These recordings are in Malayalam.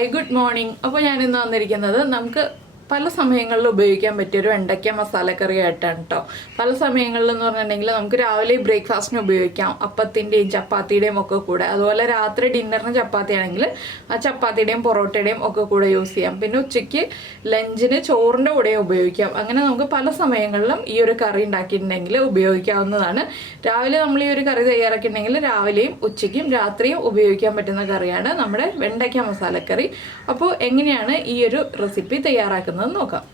Hi good morning. അപ്പോൾ ഞാനിന്ന് വന്നിരിക്കുന്നത് നമുക്ക് പല സമയങ്ങളിൽ ഉപയോഗിക്കാൻ പറ്റിയൊരു വെണ്ടയ്ക്ക മസാലക്കറി ആയിട്ടാണ് കേട്ടോ. പല സമയങ്ങളിലെന്ന് പറഞ്ഞിട്ടുണ്ടെങ്കിൽ നമുക്ക് രാവിലെ ബ്രേക്ക്ഫാസ്റ്റിന് ഉപയോഗിക്കാം, അപ്പത്തിൻ്റെയും ചപ്പാത്തിയുടെയും ഒക്കെ കൂടെ. അതുപോലെ രാത്രി ഡിന്നറിന് ചപ്പാത്തി ആണെങ്കിൽ ആ ചപ്പാത്തിയുടെയും പൊറോട്ടയുടെയും ഒക്കെ കൂടെ യൂസ് ചെയ്യാം. പിന്നെ ഉച്ചയ്ക്ക് ലഞ്ചിന് ചോറിൻ്റെ കൂടെയും ഉപയോഗിക്കാം. അങ്ങനെ നമുക്ക് പല സമയങ്ങളിലും ഈ ഒരു കറി ഉണ്ടാക്കിയിട്ടുണ്ടെങ്കിൽ ഉപയോഗിക്കാവുന്നതാണ്. രാവിലെ നമ്മൾ ഈ ഒരു കറി തയ്യാറാക്കിയിട്ടുണ്ടെങ്കിൽ രാവിലെയും ഉച്ചയ്ക്കും രാത്രിയും ഉപയോഗിക്കാൻ പറ്റുന്ന കറിയാണ് നമ്മുടെ വെണ്ടയ്ക്ക മസാലക്കറി. അപ്പോൾ എങ്ങനെയാണ് ഈ ഒരു റെസിപ്പി തയ്യാറാക്കുന്നത് നോക്കാം.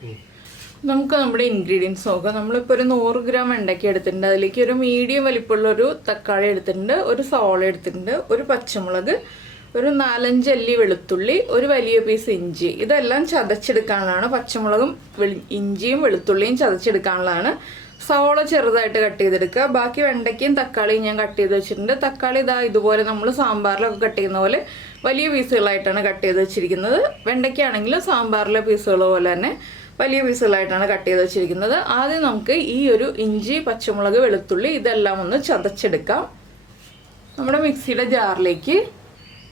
നമുക്ക് നമ്മുടെ ഇൻഗ്രീഡിയൻസ് നോക്കാം. നമ്മളിപ്പോൾ ഒരു 100 ഗ്രാം വെണ്ടയ്ക്ക എടുത്തിട്ടുണ്ട്. അതിലേക്ക് ഒരു മീഡിയം വലിപ്പമുള്ളൊരു തക്കാളി എടുത്തിട്ടുണ്ട്, ഒരു സവോള എടുത്തിട്ടുണ്ട്, ഒരു പച്ചമുളക്, ഒരു 4-5 അല്ലി വെളുത്തുള്ളി, ഒരു വലിയ പീസ് ഇഞ്ചി. ഇതെല്ലാം ചതച്ചെടുക്കാനുള്ളതാണ്. പച്ചമുളകും ഇഞ്ചിയും വെളുത്തുള്ളിയും ചതച്ചെടുക്കാനുള്ളതാണ്. സവോള ചെറുതായിട്ട് കട്ട് ചെയ്തെടുക്കുക. ബാക്കി വെണ്ടയ്ക്കയും തക്കാളിയും ഞാൻ കട്ട് ചെയ്ത് വെച്ചിട്ടുണ്ട്. തക്കാളി ഇതുപോലെ നമ്മൾ സാമ്പാറിലൊക്കെ കട്ട് ചെയ്യുന്ന പോലെ വലിയ പീസുകളായിട്ടാണ് കട്ട് ചെയ്ത് വെച്ചിരിക്കുന്നത്. വെണ്ടയ്ക്കാണെങ്കിൽ സാമ്പാറിലെ പീസുകൾ പോലെ തന്നെ വലിയ പീസുകളായിട്ടാണ് കട്ട് ചെയ്ത് വെച്ചിരിക്കുന്നത്. ആദ്യം നമുക്ക് ഈ ഒരു ഇഞ്ചി, പച്ചമുളക്, വെളുത്തുള്ളി ഇതെല്ലാം ഒന്ന് ചതച്ചെടുക്കാം. നമ്മുടെ മിക്സിയുടെ ജാറിലേക്ക്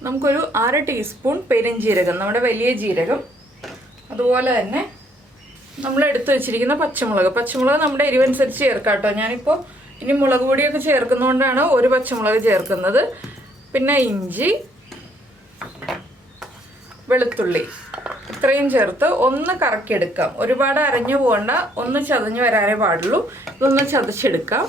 നമുക്കൊരു 1/2 ടീസ്പൂൺ പെരുംജീരകം, നമ്മുടെ വലിയ ജീരകം, അതുപോലെ തന്നെ നമ്മൾ എടുത്ത് വെച്ചിരിക്കുന്ന പച്ചമുളക് നമ്മുടെ എരിവനുസരിച്ച് ചേർക്കാം കേട്ടോ. ഞാനിപ്പോൾ ഇനി മുളക് പൊടിയൊക്കെ ചേർക്കുന്നതുകൊണ്ടാണ് ഒരു പച്ചമുളക് ചേർക്കുന്നത്. പിന്നെ ഇഞ്ചി, വെളുത്തുള്ളി ഇത്രയും ചേർത്ത് ഒന്ന് കറക്കിയെടുക്കാം. ഒരുപാട് അരഞ്ഞു പോകണ്ട, ഒന്ന് ചതഞ്ഞ് വരാനേ പാടുള്ളൂ. ഇതൊന്ന് ചതച്ചെടുക്കാം.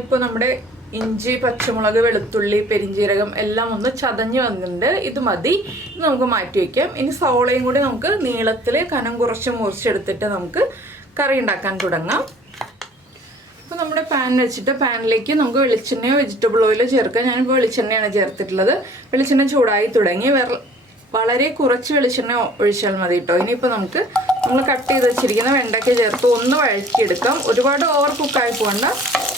ഇപ്പോൾ നമ്മുടെ ഇഞ്ചി, പച്ചമുളക്, വെളുത്തുള്ളി, പെരിഞ്ജീരകം എല്ലാം ഒന്ന് ചതഞ്ഞ് വന്നിട്ടുണ്ട്. ഇത് മതി, ഇത് നമുക്ക് മാറ്റി വയ്ക്കാം. ഇനി സവോളയും കൂടി നമുക്ക് നീളത്തിൽ കനം കുറച്ച് മുറിച്ചെടുത്തിട്ട് നമുക്ക് കറി ഉണ്ടാക്കാൻ തുടങ്ങാം. അപ്പോൾ നമ്മുടെ പാൻ വെച്ചിട്ട് പാനിലേക്ക് നമുക്ക് വെളിച്ചെണ്ണയോ വെജിറ്റബിൾ ഓയിലോ ചേർക്കാം. ഞാനിപ്പോൾ വെളിച്ചെണ്ണയാണ് ചേർത്തിട്ടുള്ളത്. വെളിച്ചെണ്ണ ചൂടായി തുടങ്ങി. വളരെ കുറച്ച് വെളിച്ചെണ്ണ ഒഴിച്ചാൽ മതി കേട്ടോ. ഇനിയിപ്പോൾ നമ്മൾ കട്ട് ചെയ്ത് വെച്ചിരിക്കുന്ന വെണ്ടയ്ക്ക ചേർത്ത് ഒന്ന് വഴറ്റിയെടുക്കാം. ഒരുപാട് ഓവർ കുക്കായി പോകണ്ട,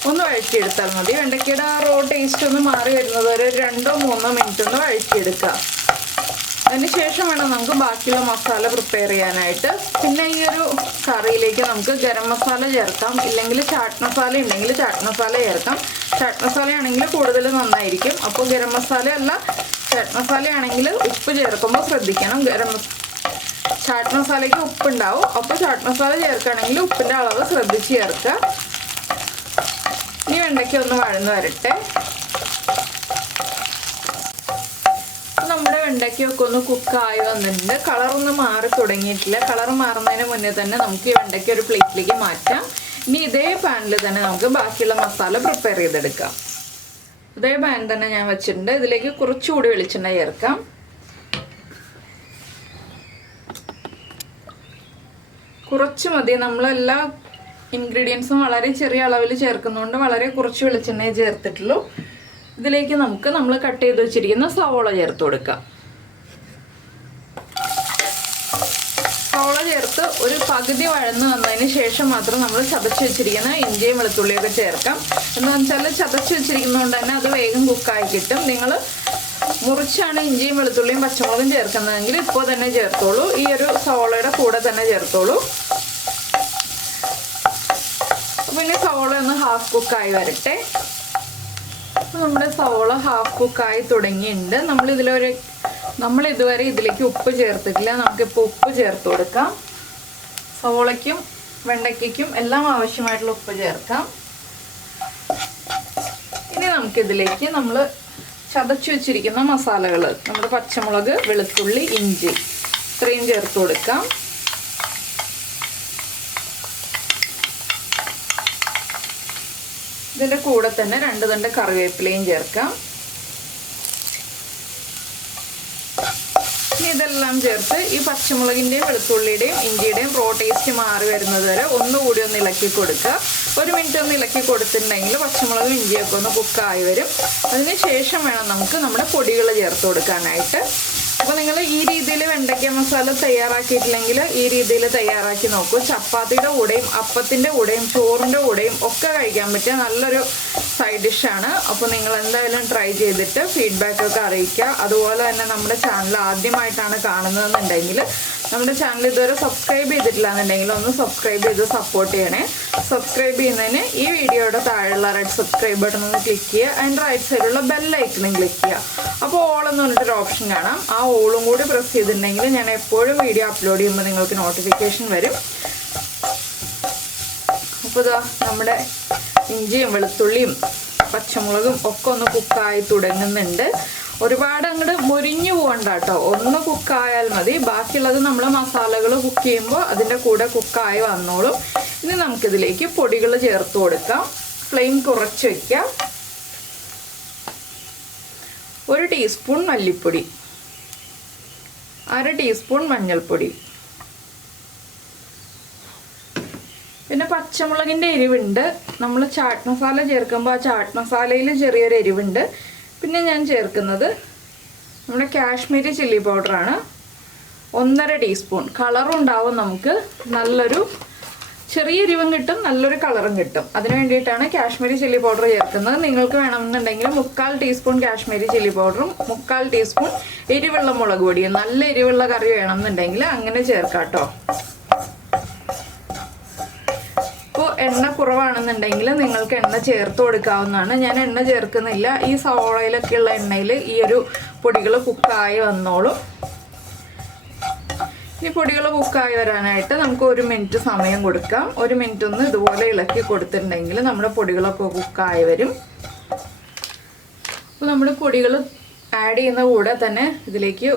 ഒന്ന് വഴറ്റിയെടുത്താൽ മതി. വെണ്ടയ്ക്കയുടെ ആ റോ ടേസ്റ്റ് ഒന്ന് മാറി വരുന്നത് വരെ 2-3 മിനിറ്റ് ഒന്ന് വഴറ്റിയെടുക്കുക. അതിന് ശേഷം വേണം നമുക്ക് ബാക്കിയുള്ള മസാല പ്രിപ്പയർ ചെയ്യാനായിട്ട്. പിന്നെ ഈ ഒരു കറിയിലേക്ക് നമുക്ക് ഗരം മസാല ചേർക്കാം, ഇല്ലെങ്കിൽ ചാട്ട് മസാല ഉണ്ടെങ്കിൽ ചാട്ട് മസാല ചേർക്കാം. ചാട്ട് മസാല ആണെങ്കിൽ കൂടുതൽ നന്നായിരിക്കും. അപ്പോൾ ഗരം മസാല അല്ല, ചാട്ട് മസാല ആണെങ്കിൽ ഉപ്പ് ചേർക്കുമ്പോൾ ശ്രദ്ധിക്കണം. ചാട്ട് മസാലയ്ക്ക് ഉപ്പുണ്ടാവും, അപ്പോൾ ചാട്ട് മസാല ചേർക്കുകയാണെങ്കിൽ ഉപ്പിൻ്റെ അളവ് ശ്രദ്ധിച്ച് ചേർക്കുക. ഇനി വെണ്ടയ്ക്ക ഒന്ന് വഴന്ന് വരട്ടെ. നമ്മുടെ വെണ്ടയ്ക്കൊക്കെ ഒന്ന് കുക്കായി വന്നിട്ടുണ്ട്. കളറൊന്നും മാറി തുടങ്ങിയിട്ടില്ല. കളർ മാറുന്നതിന് മുന്നേ തന്നെ നമുക്ക് ഈ വെണ്ടയ്ക്ക ഒരു പ്ലേറ്റിലേക്ക് മാറ്റാം. ഇനി ഇതേ പാനിൽ തന്നെ നമുക്ക് ബാക്കിയുള്ള മസാല പ്രിപ്പയർ ചെയ്തെടുക്കാം. ഇതേ പാൻ തന്നെ ഞാൻ വെച്ചിട്ടുണ്ട്. ഇതിലേക്ക് കുറച്ചുകൂടി വെളിച്ചെണ്ണ ചേർക്കാം. കുറച്ച് മതി. നമ്മളെല്ലാ ഇൻഗ്രീഡിയൻസും വളരെ ചെറിയ അളവിൽ ചേർക്കുന്നതുകൊണ്ട് വളരെ കുറച്ച് വെളിച്ചെണ്ണയെ ചേർത്തിട്ടുള്ളൂ. ഇതിലേക്ക് നമ്മൾ കട്ട് ചെയ്ത് വെച്ചിരിക്കുന്ന സവോള ചേർത്ത് കൊടുക്കാം. സവോള ചേർത്ത് ഒരു പകുതി വഴന്ന് വന്നതിന് ശേഷം മാത്രം നമ്മൾ ചതച്ച് വെച്ചിരിക്കുന്ന ഇഞ്ചിയും വെളുത്തുള്ളിയൊക്കെ ചേർക്കാം. എന്താണെന്ന് വെച്ചാൽ ചതച്ച് വെച്ചിരിക്കുന്നതുകൊണ്ട് തന്നെ അത് വേഗം കുക്കായി കിട്ടും. നിങ്ങൾ മുറിച്ചാണ് ഇഞ്ചിയും വെളുത്തുള്ളിയും പച്ചമുളകും ചേർക്കുന്നതെങ്കിൽ ഇപ്പോൾ തന്നെ ചേർത്തോളൂ. ഈ ഒരു സവോളയുടെ കൂടെ തന്നെ ചേർത്തോളൂ. പിന്നെ സവോള ഒന്ന് ഹാഫ് കുക്കായി വരട്ടെ. അപ്പോൾ നമ്മുടെ സവോള ഹാഫ് കുക്കായി തുടങ്ങിയിട്ടുണ്ട്. നമ്മൾ ഇതുവരെ ഇതിലേക്ക് ഉപ്പ് ചേർത്തിട്ടില്ല. നമുക്കിപ്പോൾ ഉപ്പ് ചേർത്ത് കൊടുക്കാം. സവോളയ്ക്കും വെണ്ടയ്ക്കും എല്ലാം ആവശ്യമായിട്ടുള്ള ഉപ്പ് ചേർക്കാം. ഇനി നമുക്കിതിലേക്ക് നമ്മൾ ചതച്ച് വെച്ചിരിക്കുന്ന മസാലകൾ, നമ്മുടെ പച്ചമുളക്, വെളുത്തുള്ളി, ഇഞ്ചി ഇത്രയും ചേർത്ത് കൊടുക്കാം. ഇതിൻ്റെ കൂടെ തന്നെ 2 തണ്ട് കറിവേപ്പിലയും ചേർക്കാം. ഇനി ഇതെല്ലാം ചേർത്ത് ഈ പച്ചമുളകിൻ്റെയും വെളുത്തുള്ളിയുടെയും ഇഞ്ചിയുടെയും റോ ടേസ്റ്റ് മാറി വരുന്നത് വരെ ഒന്നുകൂടി ഒന്ന് ഇളക്കി കൊടുക്കുക. 1 മിനിറ്റ് ഒന്ന് ഇളക്കി കൊടുത്തിട്ടുണ്ടെങ്കിൽ പച്ചമുളകും ഇഞ്ചിയൊക്കെ ഒന്ന് കുക്കായി വരും. അതിന് ശേഷം വേണം നമുക്ക് നമ്മുടെ പൊടികൾ ചേർത്ത് കൊടുക്കാനായിട്ട്. അപ്പോൾ നിങ്ങൾ ഈ രീതിയിൽ വെണ്ടയ്ക്ക മസാല തയ്യാറാക്കിയിട്ടില്ലെങ്കിൽ ഈ രീതിയിൽ തയ്യാറാക്കി നോക്കൂ. ചപ്പാത്തിയുടെ കൂടെയും അപ്പത്തിൻ്റെ കൂടെയും ചോറിൻ്റെ കൂടെയും ഒക്കെ കഴിക്കാൻ പറ്റിയ നല്ലൊരു സൈഡ് ഡിഷാണ്. അപ്പോൾ നിങ്ങൾ എന്തായാലും ട്രൈ ചെയ്തിട്ട് ഫീഡ്ബാക്കൊക്കെ അറിയിക്കുക. അതുപോലെ തന്നെ നമ്മുടെ ചാനൽ ആദ്യമായിട്ടാണ് കാണുന്നതെന്നുണ്ടെങ്കിൽ നമ്മുടെ ചാനൽ ഇതുവരെ സബ്സ്ക്രൈബ് ചെയ്തിട്ടില്ല എന്നുണ്ടെങ്കിൽ ഒന്ന് സബ്സ്ക്രൈബ് ചെയ്ത് സപ്പോർട്ട് ചെയ്യണേ. സബ്സ്ക്രൈബ് ചെയ്യുന്നതിന് ഈ വീഡിയോയുടെ താഴെയുള്ള റെഡ് സബ്സ്ക്രൈബ് ബട്ടൺ ഒന്ന് ക്ലിക്ക് ചെയ്യുക. അതിൻ്റെ റൈറ്റ് സൈഡിലുള്ള ബെല്ലൈക്കണും ക്ലിക്ക് ചെയ്യുക. അപ്പോൾ ഓൾ എന്ന് പറഞ്ഞിട്ടൊരു ഓപ്ഷൻ കാണാം. ആ ഓളും കൂടി പ്രസ് ചെയ്തിട്ടുണ്ടെങ്കിൽ ഞാൻ എപ്പോഴും വീഡിയോ അപ്ലോഡ് ചെയ്യുമ്പോൾ നിങ്ങൾക്ക് നോട്ടിഫിക്കേഷൻ വരും. അപ്പോൾ ഇതാ നമ്മുടെ ഇഞ്ചിയും വെളുത്തുള്ളിയും പച്ചമുളകും ഒക്കെ ഒന്ന് കുക്കായി തുടങ്ങുന്നുണ്ട്. ഒരുപാട് അങ്ങോട്ട് മുരിഞ്ഞു പോകണ്ട കേട്ടോ, ഒന്ന് കുക്കായാൽ മതി. ബാക്കിയുള്ളത് നമ്മൾ മസാലകൾ കുക്ക് ചെയ്യുമ്പോൾ അതിൻ്റെ കൂടെ കുക്കായി വന്നോളും. ഇനി നമുക്കിതിലേക്ക് പൊടികൾ ചേർത്ത് കൊടുക്കാം. ഫ്ലെയിം കുറച്ച് വയ്ക്കാം. 1 ടീസ്പൂൺ മല്ലിപ്പൊടി, 1/2 ടീസ്പൂൺ മഞ്ഞൾപ്പൊടി, പിന്നെ പച്ചമുളകിൻ്റെ എരിവുണ്ട്. നമ്മൾ ചാട്ട് മസാല ചേർക്കുമ്പോൾ ആ ചാട്ട് മസാലയിൽ ചെറിയൊരു എരിവുണ്ട്. പിന്നെ ഞാൻ ചേർക്കുന്നത് നമ്മുടെ കാശ്മീരി ചില്ലി പൗഡറാണ്, 1.5 ടീസ്പൂൺ. കളറും ഉണ്ടാവും, നമുക്ക് നല്ലൊരു ചെറിയ എരിവും കിട്ടും, നല്ലൊരു കളറും കിട്ടും. അതിന് വേണ്ടിയിട്ടാണ് കാശ്മീരി ചില്ലി പൗഡർ ചേർക്കുന്നത്. നിങ്ങൾക്ക് വേണമെന്നുണ്ടെങ്കിൽ 3/4 ടീസ്പൂൺ കാശ്മീരി ചില്ലി പൗഡറും 3/4 ടീസ്പൂൺ എരിവുള്ള മുളക് പൊടിയും, നല്ല എരിവുള്ള കറി വേണമെന്നുണ്ടെങ്കിൽ അങ്ങനെ ചേർക്കാം കേട്ടോ. ഇപ്പോൾ എണ്ണ കുറവാണെന്നുണ്ടെങ്കിൽ നിങ്ങൾക്ക് എണ്ണ ചേർത്ത് കൊടുക്കാവുന്നതാണ്. ഞാൻ എണ്ണ ചേർക്കുന്നില്ല. ഈ സവോളയിലൊക്കെ ഉള്ള എണ്ണയിൽ ഈ ഒരു പൊടികൾ കുക്കായി വന്നോളും. ഈ പൊടികൾ കുക്കായി വരാനായിട്ട് നമുക്ക് 1 മിനിറ്റ് സമയം കൊടുക്കാം. 1 മിനിറ്റ് ഒന്ന് ഇതുപോലെ ഇളക്കി കൊടുത്തിട്ടുണ്ടെങ്കിൽ നമ്മുടെ പൊടികളൊക്കെ കുക്കായി വരും. അപ്പോൾ നമ്മുടെ പൊടികൾ ആഡ് ചെയ്യുന്ന കൂടെ തന്നെ ഇതിലേക്ക്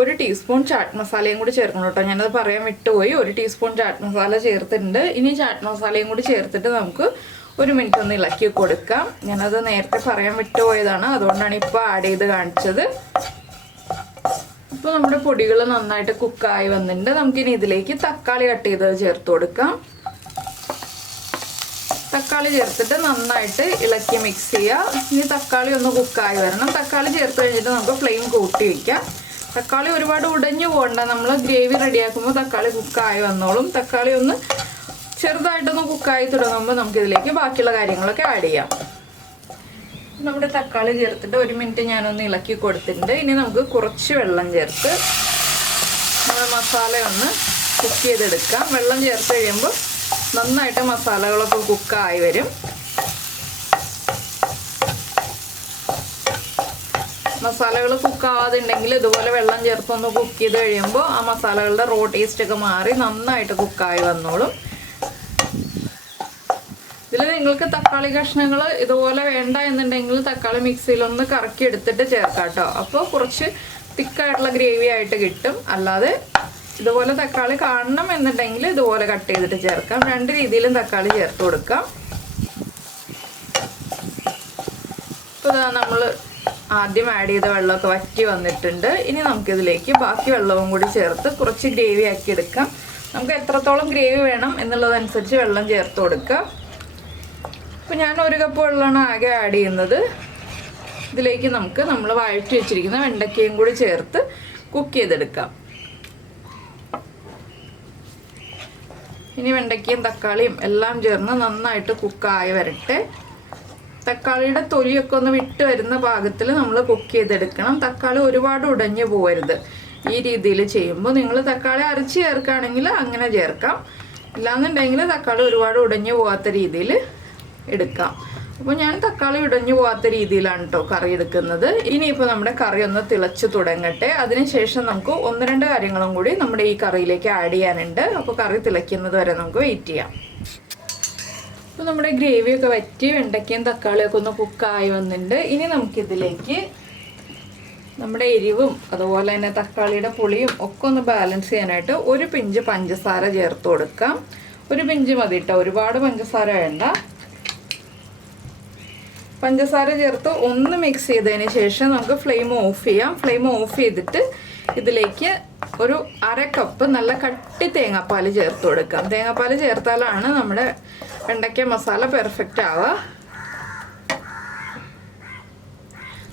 ഒരു ടീസ്പൂൺ ചാട്ട് മസാലയും കൂടി ചേർക്കണം കേട്ടോ. ഞാനത് പറയാൻ വിട്ടുപോയി. 1 ടീസ്പൂൺ ചാട്ട് മസാല ചേർത്തിട്ടുണ്ട്. ഇനി ചാട്ട് മസാലയും കൂടി ചേർത്തിട്ട് നമുക്ക് 1 മിനിറ്റ് ഒന്ന് ഇളക്കി കൊടുക്കാം. ഞാനത് നേരത്തെ പറയാൻ വിട്ടുപോയതാണ്, അതുകൊണ്ടാണ് ഇപ്പോൾ ആഡ് ചെയ്ത് കാണിച്ചത്. ഇപ്പോൾ നമ്മുടെ പൊടികൾ നന്നായിട്ട് കുക്കായി വന്നിട്ടുണ്ട്. നമുക്കിനി ഇതിലേക്ക് തക്കാളി കട്ട് ചെയ്തത് ചേർത്ത് കൊടുക്കാം. തക്കാളി ചേർത്തിട്ട് നന്നായിട്ട് ഇളക്കി മിക്സ് ചെയ്യുക. ഇനി തക്കാളി ഒന്ന് കുക്കായി വരണം. തക്കാളി ചേർത്ത് കഴിഞ്ഞിട്ട് നമുക്ക് ഫ്ലെയിം കൂട്ടി വയ്ക്കാം. തക്കാളി ഒരുപാട് ഉടഞ്ഞു പോകണ്ട. നമ്മൾ ഗ്രേവി റെഡിയാക്കുമ്പോൾ തക്കാളി കുക്കായി വന്നോളും. തക്കാളി ഒന്ന് ചെറുതായിട്ടൊന്ന് കുക്കായി തുടങ്ങുമ്പോൾ നമുക്കിതിലേക്ക് ബാക്കിയുള്ള കാര്യങ്ങളൊക്കെ ആഡ് ചെയ്യാം. നമ്മുടെ തക്കാളി ചേർത്തിട്ട് 1 മിനിറ്റ് ഞാനൊന്ന് ഇളക്കി കൊടുത്തിട്ടുണ്ട്. ഇനി നമുക്ക് കുറച്ച് വെള്ളം ചേർത്ത് നമ്മുടെ മസാല ഒന്ന് കുക്ക് ചെയ്തെടുക്കാം. വെള്ളം ചേർത്ത് കഴിയുമ്പോൾ നന്നായിട്ട് മസാലകളൊക്കെ കുക്കായി വരും. മസാലകൾ കുക്കാവാതുണ്ടെങ്കിൽ ഇതുപോലെ വെള്ളം ചേർത്തൊന്ന് കുക്ക് ചെയ്ത് കഴിയുമ്പോൾ ആ മസാലകളുടെ റോ ടേസ്റ്റ് ഒക്കെ മാറി നന്നായിട്ട് കുക്കായി വന്നോളും. ഇതിൽ നിങ്ങൾക്ക് തക്കാളി കഷ്ണങ്ങൾ ഇതുപോലെ വേണ്ട എന്നുണ്ടെങ്കിൽ തക്കാളി മിക്സിയിലൊന്ന് കറക്കി എടുത്തിട്ട് ചേർക്കാം കേട്ടോ. അപ്പോൾ കുറച്ച് തിക്കായിട്ടുള്ള ഗ്രേവി ആയിട്ട് കിട്ടും. അല്ലാതെ ഇതുപോലെ തക്കാളി കാണണം എന്നുണ്ടെങ്കിൽ ഇതുപോലെ കട്ട് ചെയ്തിട്ട് ചേർക്കാം. 2 രീതിയിലും തക്കാളി ചേർത്ത് കൊടുക്കാം. ഇപ്പോൾ നമ്മൾ ആദ്യം ആഡ് ചെയ്ത വെള്ളമൊക്കെ വറ്റി വന്നിട്ടുണ്ട്. ഇനി നമുക്കിതിലേക്ക് ബാക്കി വെള്ളവും കൂടി ചേർത്ത് കുറച്ച് ഗ്രേവി ആക്കി എടുക്കാം. നമുക്ക് എത്രത്തോളം ഗ്രേവി വേണം എന്നുള്ളതനുസരിച്ച് വെള്ളം ചേർത്ത് കൊടുക്കാം. ഇപ്പോൾ ഞാൻ 1 കപ്പ് വെള്ളമാണ് ആകെ ആഡ് ചെയ്യുന്നത്. ഇതിലേക്ക് നമുക്ക് നമ്മൾ വഴറ്റി വെച്ചിരിക്കുന്ന വെണ്ടയ്ക്കയും കൂടി ചേർത്ത് കുക്ക് ചെയ്തെടുക്കാം. ഇനി വെണ്ടയ്ക്കയും തക്കാളിയും എല്ലാം ചേർന്ന് നന്നായിട്ട് കുക്കായി വരട്ടെ. തക്കാളിയുടെ തൊലിയൊക്കെ ഒന്ന് വിട്ട് വരുന്ന പാകത്തിൽ നമ്മൾ കുക്ക് ചെയ്തെടുക്കണം. തക്കാളി ഒരുപാട് ഉടഞ്ഞു പോകരുത്. ഈ രീതിയിൽ ചെയ്യുമ്പോൾ നിങ്ങൾ തക്കാളി അരച്ച് ചേർക്കുകയാണെങ്കിൽ അങ്ങനെ ചേർക്കാം. ഇല്ലാന്നുണ്ടെങ്കിൽ തക്കാളി ഒരുപാട് ഉടഞ്ഞു പോകാത്ത രീതിയിൽ എടുക്കാം. അപ്പോൾ ഞാൻ തക്കാളി ഉടഞ്ഞു പോകാത്ത രീതിയിലാണ് കേട്ടോ കറി എടുക്കുന്നത്. ഇനിയിപ്പോൾ നമ്മുടെ കറി ഒന്ന് തിളച്ച് തുടങ്ങട്ടെ. അതിനുശേഷം നമുക്ക് 1-2 കാര്യങ്ങളും കൂടി നമ്മുടെ ഈ കറിയിലേക്ക് ആഡ് ചെയ്യാനുണ്ട്. അപ്പോൾ കറി തിളയ്ക്കുന്നത് വരെ നമുക്ക് വെയിറ്റ് ചെയ്യാം. അപ്പോൾ നമ്മുടെ ഗ്രേവിയൊക്കെ വറ്റി വെണ്ടയ്ക്കയും തക്കാളിയൊക്കെ ഒന്ന് കുക്കായി വന്നിട്ടുണ്ട്. ഇനി നമുക്കിതിലേക്ക് നമ്മുടെ എരിവും അതുപോലെ തന്നെ തക്കാളിയുടെ പുളിയും ഒക്കെ ഒന്ന് ബാലൻസ് ചെയ്യാനായിട്ട് 1 പിഞ്ച് പഞ്ചസാര ചേർത്ത് കൊടുക്കാം. 1 പിഞ്ച് മതി കേട്ടോ, ഒരുപാട് പഞ്ചസാര വേണ്ട. പഞ്ചസാര ചേർത്ത് ഒന്ന് മിക്സ് ചെയ്തതിന് ശേഷം നമുക്ക് ഫ്ലെയിം ഓഫ് ചെയ്യാം. ഫ്ലെയിം ഓഫ് ചെയ്തിട്ട് ഇതിലേക്ക് ഒരു 1/2 കപ്പ് നല്ല കട്ടി തേങ്ങാപ്പാൽ ചേർത്ത് കൊടുക്കാം. തേങ്ങാപ്പാൽ ചേർത്താലാണ് നമ്മുടെ വെണ്ടയ്ക്ക മസാല പെർഫെക്റ്റ് ആവുക.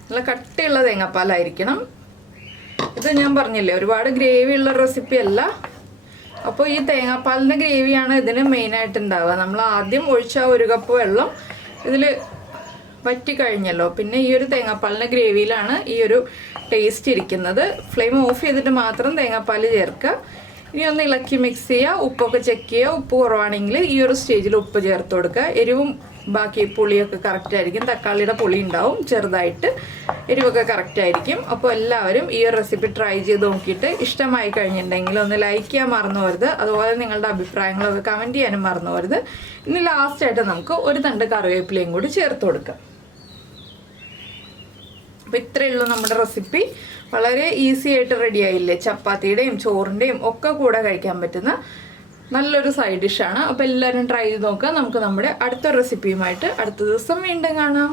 നല്ല കട്ടിയുള്ള തേങ്ങാപ്പാലായിരിക്കണം. ഇത് ഞാൻ പറഞ്ഞില്ലേ, ഒരുപാട് ഗ്രേവി ഉള്ള റെസിപ്പി അല്ല. അപ്പോൾ ഈ തേങ്ങാപ്പാലിൻ്റെ ഗ്രേവിയാണ് ഇതിന് മെയിനായിട്ട് ഉണ്ടാവുക. നമ്മൾ ആദ്യം ഒഴിച്ച 1 കപ്പ് വെള്ളം ഇതിൽ വറ്റി കഴിഞ്ഞല്ലോ. പിന്നെ ഈ ഒരു തേങ്ങാപ്പാലിൻ്റെ ഗ്രേവിയിലാണ് ഈ ഒരു ടേസ്റ്റ് ഇരിക്കുന്നത്. ഫ്ലെയിം ഓഫ് ചെയ്തിട്ട് മാത്രം തേങ്ങാപ്പാൽ ചേർക്കുക. ഇനി ഒന്ന് ഇളക്കി മിക്സ് ചെയ്യുക. ഉപ്പൊക്കെ ചെക്ക് ചെയ്യുക. ഉപ്പ് കുറവാണെങ്കിൽ ഈ ഒരു സ്റ്റേജിൽ ഉപ്പ് ചേർത്ത് കൊടുക്കുക. എരിവും ബാക്കി പുളിയൊക്കെ കറക്റ്റ് ആയിരിക്കും. തക്കാളിയുടെ പുളി ഉണ്ടാവും ചെറുതായിട്ട്, എരിവൊക്കെ കറക്റ്റ് ആയിരിക്കും. അപ്പോൾ എല്ലാവരും ഈ ഒരു റെസിപ്പി ട്രൈ ചെയ്ത് നോക്കിയിട്ട് ഇഷ്ടമായി കഴിഞ്ഞിട്ടുണ്ടെങ്കിൽ ഒന്ന് ലൈക്ക് ചെയ്യാൻ മറന്നു പോകരുത്. അതുപോലെ നിങ്ങളുടെ അഭിപ്രായങ്ങളൊക്കെ കമൻറ്റ് ചെയ്യാനും മറന്നു പോകരുത്. ഇനി ലാസ്റ്റായിട്ട് നമുക്ക് ഒരു തണ്ട് കറിവേപ്പിലയും കൂടി ചേർത്ത് കൊടുക്കാം. അപ്പോൾ ഇത്രയേ ഉള്ളൂ നമ്മുടെ റെസിപ്പി. വളരെ ഈസി ആയിട്ട് റെഡി ആയില്ലേ? ചപ്പാത്തിയുടെയും ചോറിൻ്റെയും ഒക്കെ കൂടെ കഴിക്കാൻ പറ്റുന്ന നല്ലൊരു സൈഡ് ഡിഷാണ്. അപ്പോൾ എല്ലാവരും ട്രൈ ചെയ്ത് നോക്കുക. നമുക്ക് നമ്മുടെ അടുത്ത റെസിപ്പിയുമായിട്ട് അടുത്ത ദിവസം വീണ്ടും കാണാം.